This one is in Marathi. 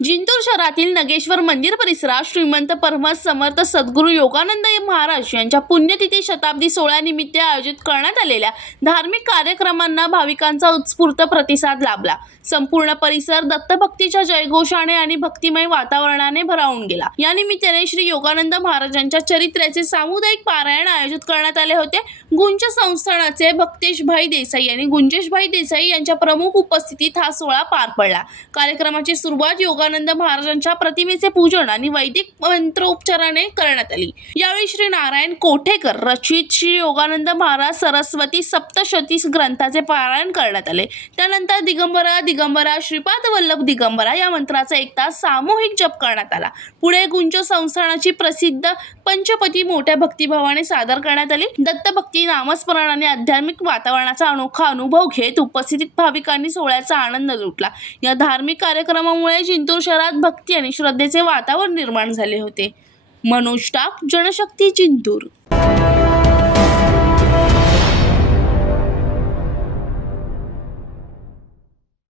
जिंतूर शहरातील नगेश्वर मंदिर परिसरात श्रीमंत परमहंस समर्थ सद्गुरू योगानंद महाराज यांच्या पुण्यतिथी शताब्दी सोहळ्यानिमित्त आयोजित करण्यात आलेल्या धार्मिक कार्यक्रमांना भाविकांचा उत्स्फूर्त प्रतिसाद लाभला। संपूर्ण परिसर दत्तभक्तीच्या जयघोषाने आणि भक्तिमय वातावरणाने भरावून गेला। या निमित्ताने श्री योगानंद महाराजांच्या चरित्राचे सामुदायिक पारायण आयोजित करण्यात आले होते। गुंज संस्थानाचे भक्तेश भाई देसाई आणि गुंजेश भाई देसाई यांच्या प्रमुख उपस्थितीत हा सोहळा पार पडला। कार्यक्रमाची सुरुवात योगानंद महाराजांच्या प्रतिमेचे पूजन आणि वैदिक मंत्रोपचाराने करण्यात आली। यावेळी श्री नारायण कोठेकर रचित श्री योगानंद महाराज सरस्वती सप्तशती ग्रंथाचे पारायण करण्यात आले। त्यानंतर दिगंबरा दिगंबरा श्रीपाद वल्लभ दिगंबरा या मंत्राचा 1 तास सामूहिक जप करण्यात आला। पुढे गुंज संस्थानाची प्रसिद्ध पंचपदी मोठ्या भक्तिभावाने सादर करण्यात आली। दत्तभक्ती नामस्मरण आणि आध्यात्मिक वातावरणाचा अनोखा अनुभव घेत उपस्थित भाविकांनी सोहळ्याचा आनंद लुटला। या धार्मिक कार्यक्रमामुळे जिंतूर शहरात भक्ती आणि श्रद्धेचे वातावरण निर्माण झाले होते। मनोज टाक, जनशक्ती, जिंतूर।